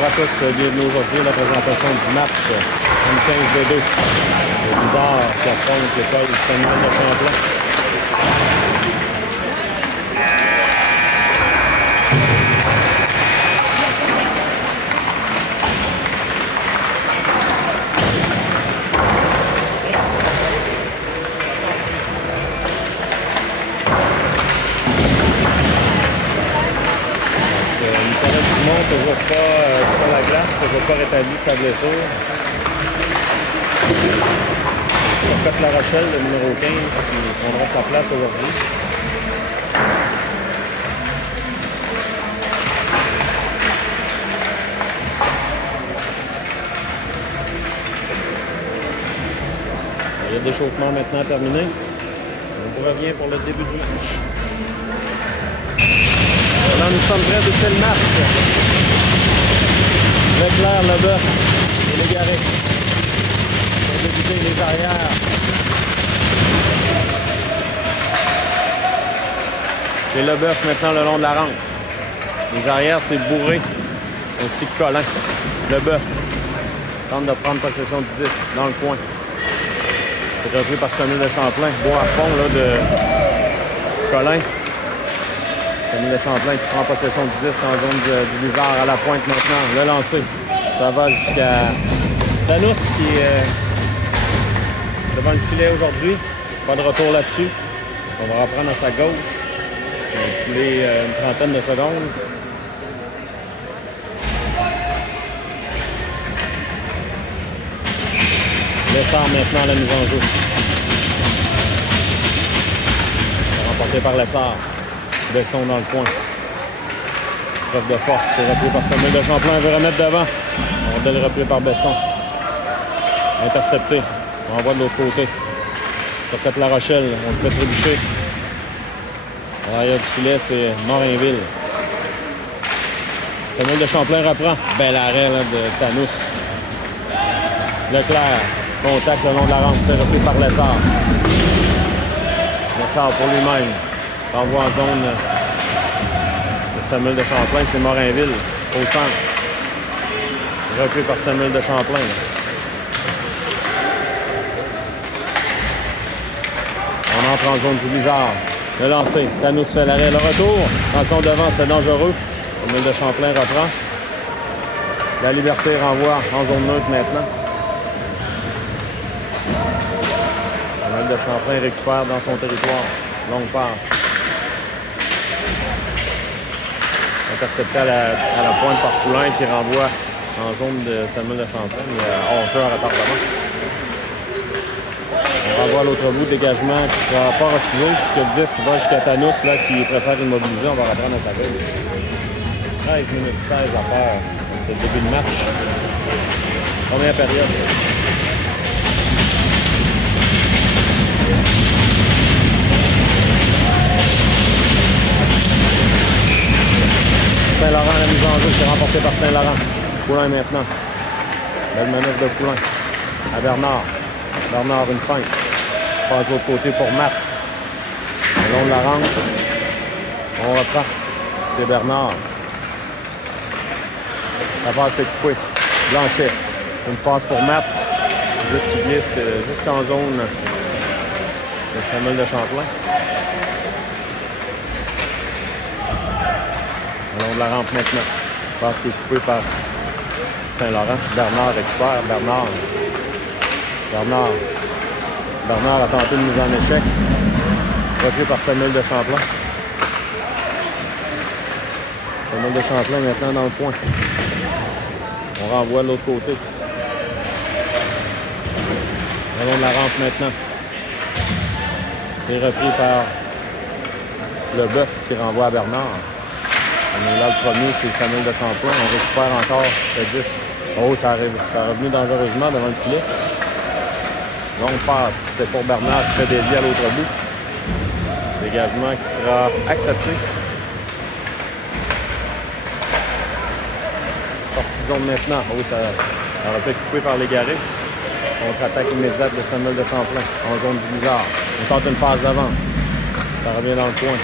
Bonjour à tous, bienvenue aujourd'hui à la présentation du match M15-2. Le Blizzard qui affronte l'école Samuel de Champlain. Nicolas Dumont, toujours pas sur la glace, toujours pas rétabli de sa blessure. Sur La Rochelle, le numéro 15, qui prendra sa place aujourd'hui. Il y a l'échauffement maintenant terminé. On revient pour le début du match. Là, nous sommes prêts de tel match. Leclerc, Leboeuf et Légaré. Pour débuter les arrières. C'est Leboeuf maintenant le long de la rampe. Les arrières, c'est Bourré ainsi que Collin. Leboeuf tente de prendre possession du disque dans le coin. C'est repris par Samuel de Champlain. Beau à fond là, de Collin. Samuel de Champlain qui prend possession du disque en zone du Blizzard à la pointe maintenant. Le lancer. Ça va jusqu'à Thanos qui est devant le filet aujourd'hui. Pas de retour là-dessus. On va reprendre à sa gauche. Il est une trentaine de secondes. Lessard maintenant à la mise en jeu. Remporté par Lessard. Besson dans le coin. Preuve de force, c'est repris par Samuel de Champlain. Il veut remettre devant. Rondelle repris par Besson. Intercepté. On envoie de l'autre côté. Sur La Rochelle, on le fait trébucher. À l'arrière du filet, c'est Morinville. Samuel de Champlain reprend. Bel arrêt là, de Thanos. Leclerc. Contact le long de la rampe, c'est repris par Lessard. Lessard pour lui-même. Envoie en zone de Samuel de Champlain, c'est Morinville au centre. Repris par Samuel de Champlain. On entre en zone du Blizzard. Le lancer. Thanos fait l'arrêt. Le retour. Attention devant, c'était dangereux. Samuel de Champlain reprend. La Liberté renvoie en zone neutre maintenant. Samuel de Champlain récupère dans son territoire. Longue passe. Intercepté à la pointe par Poulain qui renvoie en zone de Samuel de Champlain. Il y a hors-jeu à retardement. On renvoie à l'autre bout, dégagement qui ne sera pas refusé puisque le disque va jusqu'à Thanos là, qui préfère immobiliser. On va reprendre à sa gauche. 13 minutes 16 à faire. C'est le début de match. Première période. Saint-Laurent à la mise en jeu, c'est remporté par Saint-Laurent. Poulain maintenant. Belle manœuvre de Poulain. À Bernard. Bernard, une feinte. Passe de l'autre côté pour Matt. Le long de la rampe. On reprend. C'est Bernard. La passe est coupée. Blanchet. Une passe pour Matt. Juste qui glisse jusqu'en zone de Samuel de Champlain. Le long de la rampe maintenant. Passe qui est coupée par Saint-Laurent. Bernard récupère. Bernard a tenté une mise en échec. Repris par Samuel de Champlain. Samuel de Champlain maintenant dans le point. On renvoie de l'autre côté. Le long de la rampe maintenant. C'est repris par Leboeuf qui renvoie à Bernard. On est là le premier, c'est Samuel de Champlain. On récupère encore le disque. Oh, ça arrive. Ça est revenu dangereusement devant le filet. Longue passe. C'était pour Bernard qui fait dévier à l'autre bout. Dégagement qui sera accepté. Sortie de zone maintenant. Oh, ça aurait pu être coupé par Légaré. Contre-attaque immédiate de Samuel de Champlain en zone du Blizzard. On tente une passe d'avant. Ça revient dans le coin.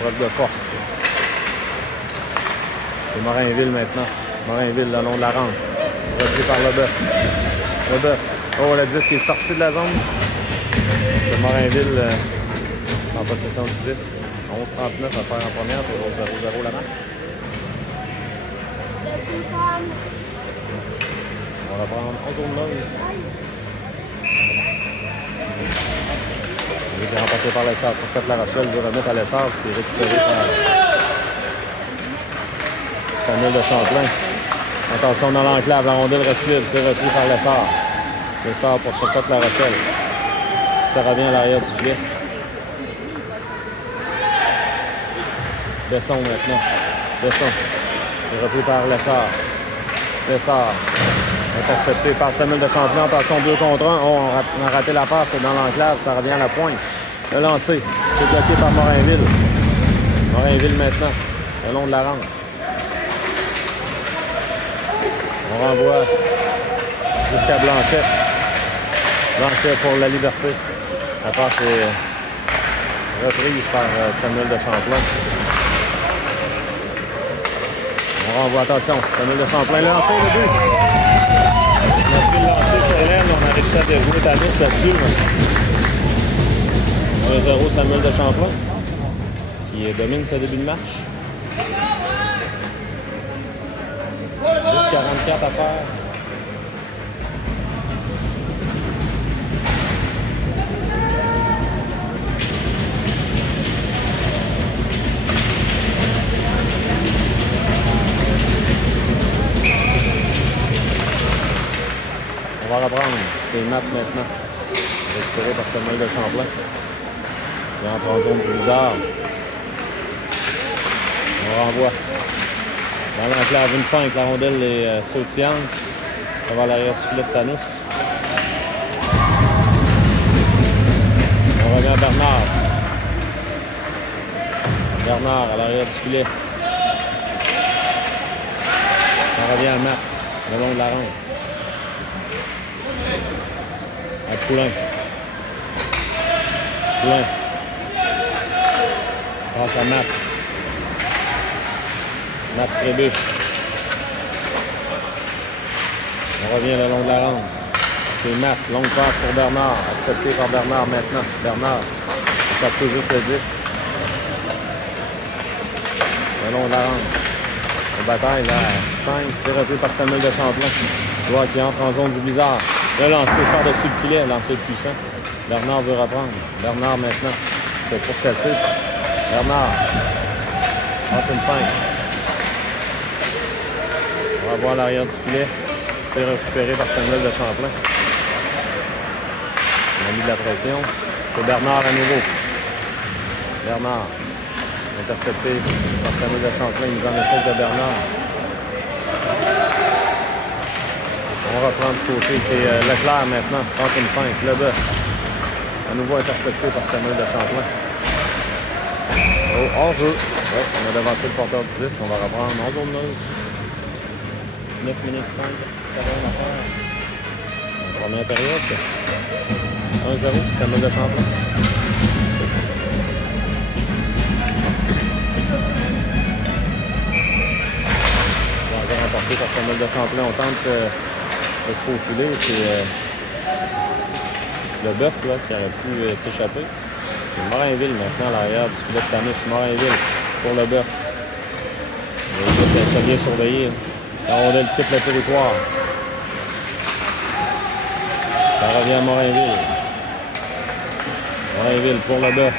Preuve de force. C'est Morinville maintenant. Morinville le long de la rampe. Repris par Leboeuf. Leboeuf. Oh, le disque est sorti de la zone. C'est Morinville en possession du disque. 11-39 à faire en première. Toujours 0-0 la marque. On va reprendre en zone neutre. Il est remporté par Lessard. Turcotte La Rochelle veut remettre à Lessard. C'est récupéré par Samuel de Champlain. Attention dans l'enclave. La rondelle reste libre. C'est repris par Lessard. Lessard pour Turcotte La Rochelle. Ça revient à l'arrière du filet. Besson maintenant. Besson. C'est repris par Lessard. Lessard. Intercepté par Samuel de Champlain. Attention 2 contre 1. Oh, on a raté la passe dans l'enclave. Ça revient à la pointe. Le lancer. C'est bloqué par Morinville. Morinville maintenant. Le long de la rampe. On renvoie jusqu'à Blanchet. Blanchet pour la liberté. La passe est reprise par Samuel de Champlain. On renvoie, attention. Samuel de Champlain lancé le but. On a pris le lancer sur l'aile. On a réussi à déjouer Tanus là-dessus. 1-0 Samuel de Champlain qui domine ce début de match. 10-44 à faire. On va reprendre les maths maintenant. Récupéré par Samuel de Champlain. Il entre en zone du Blizzard. On renvoie. Dans l'enclave, une feinte, la rondelle est sautillante. Ça va à l'arrière du filet de Tanus. On revient à Bernard. Bernard à l'arrière du filet. On revient à Matt, le long de la rampe. À Poulain. Poulain. Passe à Matt. Matt trébuche. On revient le long de la rampe. C'est Matt. Longue passe pour Bernard. Accepté par Bernard maintenant. Bernard. Échappe tout juste le 10. Le long de la rampe. La bataille là, 5. C'est repris par Samuel de Champlain. Doigt qui entre en zone du Blizzard. Le lancer par-dessus le filet. Lancer puissant. Bernard veut reprendre. Bernard maintenant. C'est pourchassé. Bernard. Entre une feinte. On va voir l'arrière du filet. C'est récupéré par Samuel de Champlain. On a mis de la pression. C'est Bernard à nouveau. Bernard. Intercepté par Samuel de Champlain. Mise en échec de Bernard. On reprend du côté. C'est Leclerc maintenant. Contre une feinte. Leboeuf. À nouveau intercepté par Samuel de Champlain. Oh, hors-jeu. Ouais, on a devancé le porteur du disque. On va reprendre en zone neutre. 9 minutes 5, ça va en affaire. En première période. 1-0, Samuel de Champlain. Encore remporté par Samuel de Champlain. On tente de se faufiler. C'est Leboeuf là, qui aurait pu s'échapper. C'est Morinville maintenant à l'arrière du filet de Tanus. Morinville pour Leboeuf. Il est très bien surveillé. La rondelle quitte le territoire. Ça revient à Morinville. Morinville pour Leboeuf.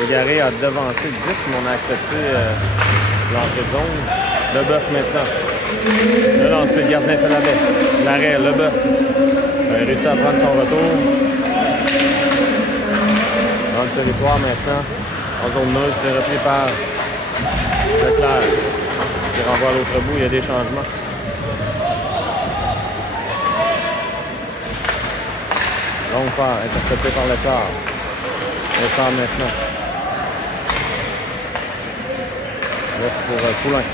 Légaré a devancé le 10, mais on a accepté l'entrée de zone. Leboeuf maintenant. Le lancer, le gardien fait l'arrêt. Leboeuf a réussi à prendre son retour. Dans le territoire maintenant. En zone neutre, c'est repris par Leclerc qui renvoie à l'autre bout. Il y a des changements. Longue part, intercepté par Lessard. Lessard maintenant. Reste pour Poulain.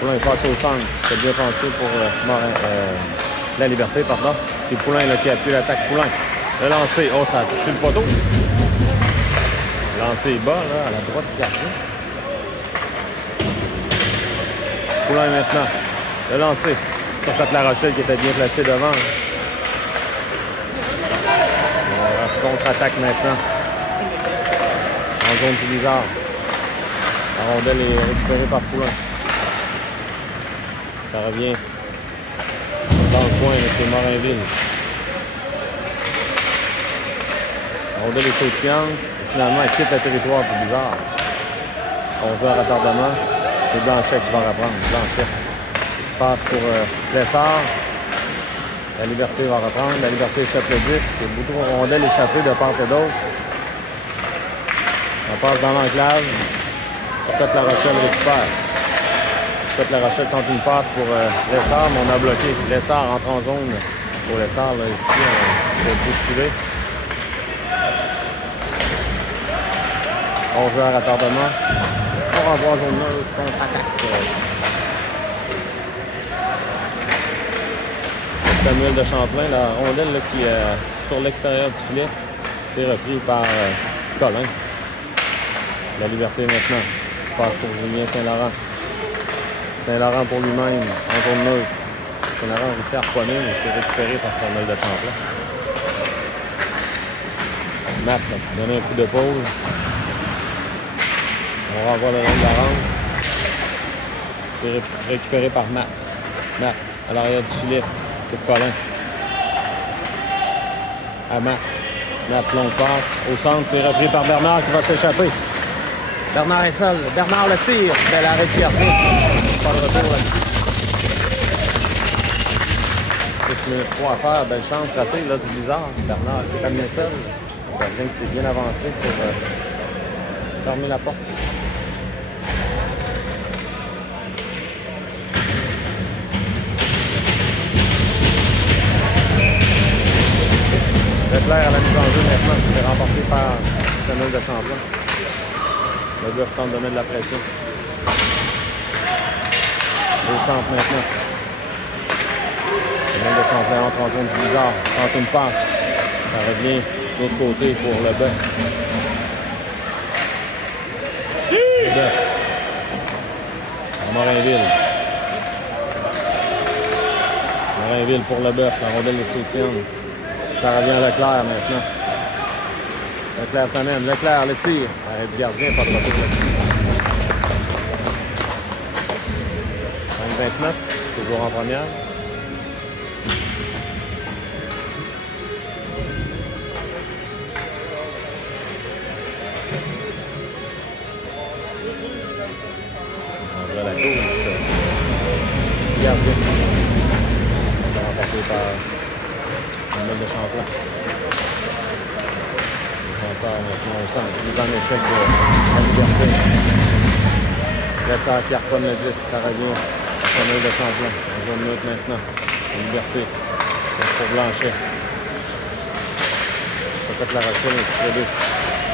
Poulain passe au centre. C'est bien pensé pour la liberté, pardon. C'est Poulain là, qui appuie l'attaque. Poulain. Le lancer. Oh, ça a touché le poteau. Lancé bas, là, à la droite du gardien. Poulain maintenant. Le lancer. Sur La Rochelle qui était bien placé devant. On contre-attaque maintenant. En zone du Blizzard. La rondelle est récupérée par Poulain. Ça revient dans le coin, c'est Morinville. La rondelle est sautillante. Finalement, elle quitte le territoire du Blizzard. On joue à retardement. C'est Blanchet qui va reprendre. Blanchet passe pour Lessard. La Liberté va reprendre. La Liberté échappe le disque. Beaucoup de rondelles échappées de part et d'autre. On passe dans l'enclave. Surtout La Rochelle récupère. Surtout La Rochelle tente une passe pour Lessard, mais on a bloqué. Lessard entre en zone. Pour Lessard, là, ici, on va bousculer. On joue à retardement. On renvoie en zone 9, contre-attaque. Samuel de Champlain, la rondelle là, qui est sur l'extérieur du filet, c'est repris par Colin. La Liberté maintenant. Passe pour Julien Saint-Laurent. Saint-Laurent pour lui-même, en zone neutre. Saint-Laurent réussit à repoigner, mais c'est récupéré par Samuel de Champlain. Matt a donné un coup d'épaule. On renvoie le long de la rampe. C'est récupéré par Matt. Matt, à l'arrière du filet. C'est Colin. À Matt. Matt, longue passe. Au centre, c'est repris par Bernard qui va s'échapper. Bernard est seul. Bernard le tire. Bel arrêt de gardien. Pas de retour là-dessus. 6 minutes 3 à faire. Belle chance ratée là, du Blizzard. Bernard s'est amené seul. Le gardien qui s'est bien avancé pour fermer la porte. Leclerc à la mise en jeu maintenant. C'est remporté par Samuel de Champlain. Le Bœuf tente de donner de la pression. Au centre maintenant. Samuel de Champlain entre en zone du Blizzard. Tente une passe. Ça revient de l'autre côté pour le Bœuf. Le Bœuf. À Morinville. Morinville pour le Bœuf. La rondelle est sautillante. Ça revient à Leclerc maintenant. Leclerc s'amène. Leclerc le tire. Arrêt du gardien, pas de retour là-dessus. 5-29, toujours en première. On va à la gauche. Gardien. Remporté par Samuel de Champlain. Défenseur maintenant au centre. Mise en échec de la Liberté. Lessard qui reprend le 10. Ça revient à Samuel de Champlain. En zone neutre maintenant. La Liberté. Laisse pour Blanchet. Ça fait La Rochelle et Trébuche.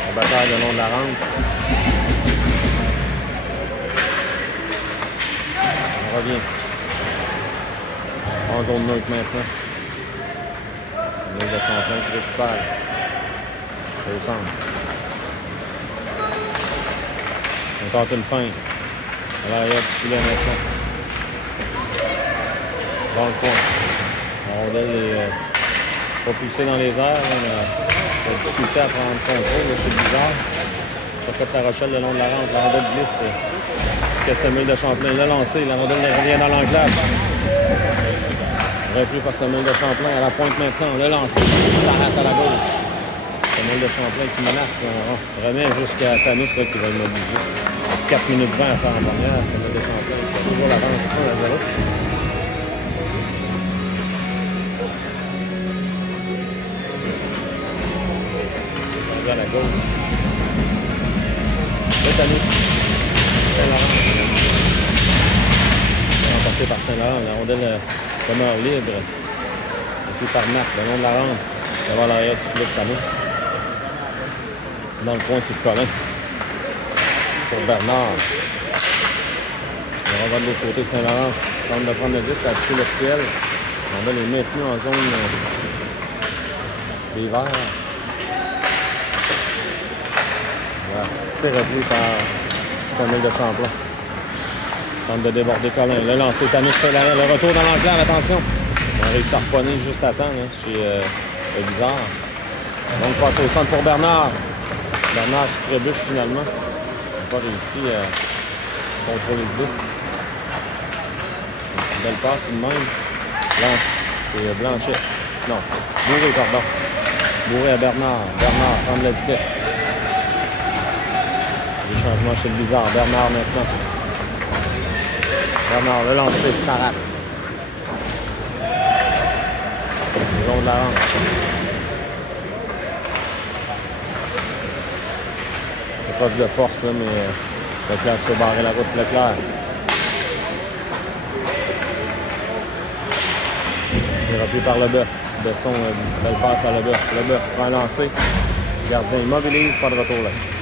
La bataille le long de la rampe. On revient. En zone neutre maintenant. De Champlain qui récupère au centre. On tente une feinte. À l'arrière du filet maintenant. Dans le coin. La rondelle est propulsée dans les airs. On a difficulté à prendre contrôle chez le Blizzard. Sur La Rochelle le long de la rampe. La rondelle glisse. Jusqu'à Samuel de Champlain l'a lancé. La rondelle revient dans l'enclave. Repris par Samuel de Champlain à la pointe maintenant. On l'a lancé. Ça rate à la gauche. Samuel de Champlain qui menace. On remet jusqu'à Tanous là, qui va immobiliser. 4 minutes 20 à faire en première. Samuel de Champlain qui a toujours l'avance 1-0. On va à la gauche. Le Tanous. Saint-Laurent. Remporté par Saint-Laurent. La rondelle demeure libre. Et puis par Marc, le long de la rampe, devant l'arrière du filet de Tanous. Dans le coin, c'est Colin. Pour Bernard. On va de l'autre côté, Saint-Laurent. Tente de prendre le 10, ça a touché le ciel. On va les maintenus en zone des verts. On va C'est repris par Samuel de Champlain. Tente de déborder Colin. Le lancer, Tanous fait le retour dans l'enclave, attention. On a réussi à reponner juste à temps là, chez le Bizarre. Donc passe au centre pour Bernard. Bernard qui trébuche finalement. Il n'a pas réussi à contrôler le disque. Une belle passe tout de même. Blanche. C'est Blanchet. Non, Bourré, pardon. Bourré à Bernard. Bernard prend de la vitesse. Les changements chez le Bizarre. Bernard maintenant. Bernard, le lancer, ça rate. Le long de la rampe. Épreuve de force, là, mais Leclerc se fait barrer la route. Leclerc. Il est repris par Leboeuf. Besson, belle passe à Leboeuf. Leboeuf prend un lancer. Le gardien immobilise, pas de retour là-dessus.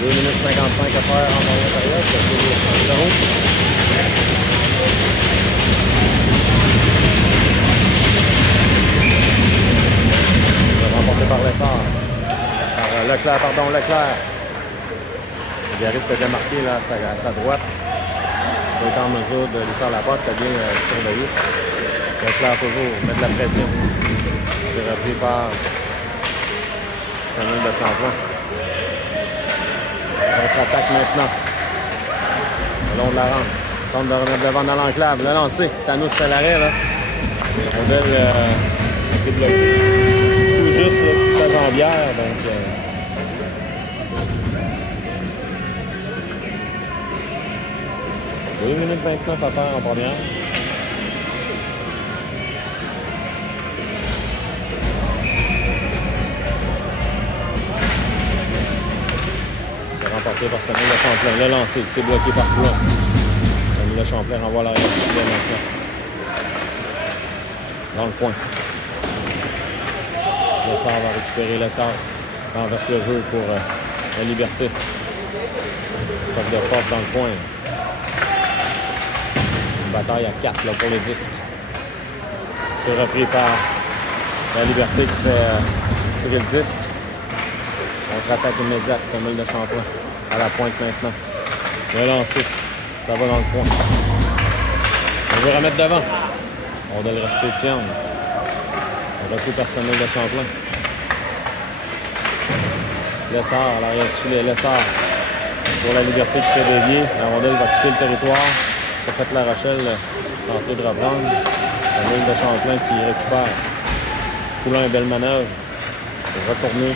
2 minutes 55 à faire en première période. C'est toujours 1-0. Remporté par Lessard. Par Leclerc, pardon, Leclerc. Le gariste était marqué là, à sa droite. Il va être en mesure de lui faire la passe, c'était bien surveillé. Leclerc toujours, met de la pression. C'est repris par Samuel de Champlain. Contre-attaque maintenant. Le long de la rampe. Tente de remettre devant dans l'enclave. Le lancer. Tanous fait l'arrêt, là. La rondelle a été bloquée. Tout juste là, sous sa jambière. Donc, 2 minutes 29 à faire en première. Remporté par Samuel de Champlain. Le lancer, c'est bloqué par Coulon. Samuel de Champlain renvoie l'arrière du filet maintenant. Dans le coin. Lessard va récupérer Lessard. Renverse le jeu pour la liberté. Frappe de force dans le coin. Une bataille à 4 là, pour le disque. C'est repris par la liberté qui se fait tirer le disque. Contre-attaque immédiate, Samuel de Champlain. À la pointe maintenant. Le lancer. Ça va dans le coin. On veut remettre devant. On doit le rester sautillante. On recoupe par Samuel de Champlain. Lessard à l'arrière du filet. Lessard pour la liberté qui se fait dévier. La rondelle va quitter le territoire. Ça fait La Rochelle tenter de reprendre. Samuel de Champlain qui récupère. Coulon une belle manœuvre. Pour retourner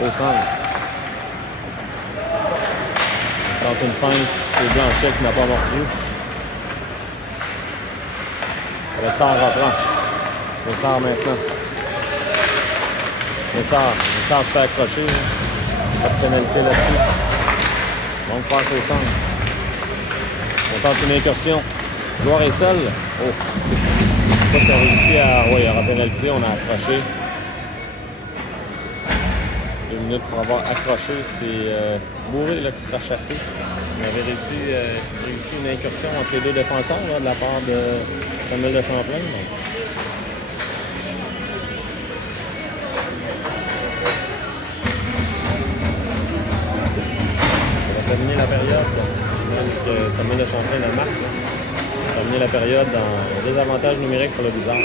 au centre. Tente une feinte, c'est Blanchet qui n'a pas mordu. Lessard reprend. Lessard maintenant. Lessard se fait accrocher. Pas de pénalité là-dessus. Donc passe au centre. On tente une incursion. Le joueur est seul. Oh. Je ne sais pas si on réussit à. Oui, il y aura pénalité, on a accroché. 2 minutes pour avoir accroché, c'est Bourré là, qui sera chassé. On avait réussi une incursion entre les deux défenseurs là, de la part de Samuel de Champlain. Donc. On va terminer la période, même que Samuel de Champlain la marque. On va terminer la période en désavantage numérique pour le Bizarre.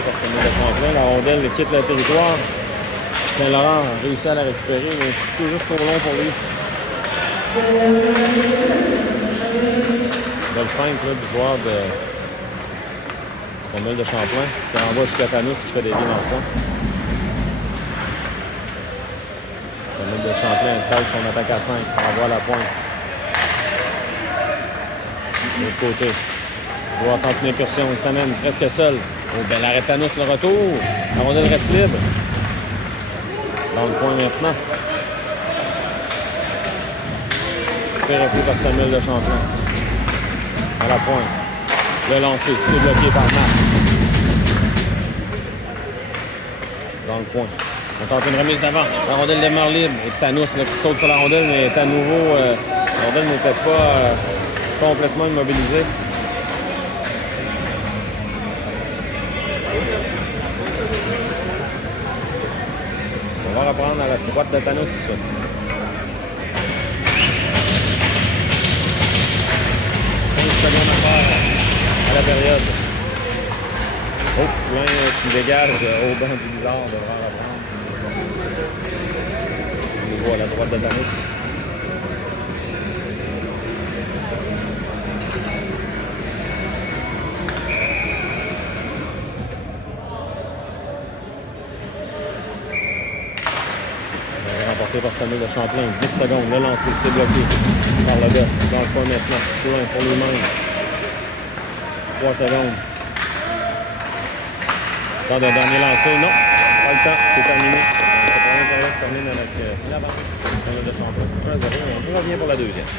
Par Samuel de Champlain. La rondelle quitte le territoire. Saint-Laurent a réussi à la récupérer, mais tout juste trop long pour lui. Belle feinte là, du joueur de Samuel de Champlain qui envoie jusqu'à Tanous qui fait des liens dans le coin. Samuel de Champlain installe son attaque à 5, envoie la pointe. De l'autre côté. Le joueur tente une incursion, il s'amène presque seul. Oh, bel arrêt Tanous, le retour. La rondelle reste libre. Dans le coin maintenant. C'est repris par Samuel de Champlain. À la pointe. Le lancer, c'est bloqué par Marc. Dans le coin. On tente une remise d'avant. La rondelle demeure libre. Et Tanous là, qui saute sur la rondelle, mais est à nouveau. La rondelle n'était pas complètement immobilisée. On va reprendre à la droite de Thanos. 15 secondes à faire à la période. Oh, plein qui dégage au banc du bizarre devant la prendre. On le voit à la droite de Thanos. Remporté par Samuel de Champlain. 10 secondes. Le lancer, c'est bloqué par le bœuf. Dans le coin maintenant. Plein pour lui-même. 3 secondes. Temps d'un dernier lancer. Non, pas le temps. C'est terminé. La première période se termine avec une avantage de Champlain. 1-0. On revient pour la deuxième.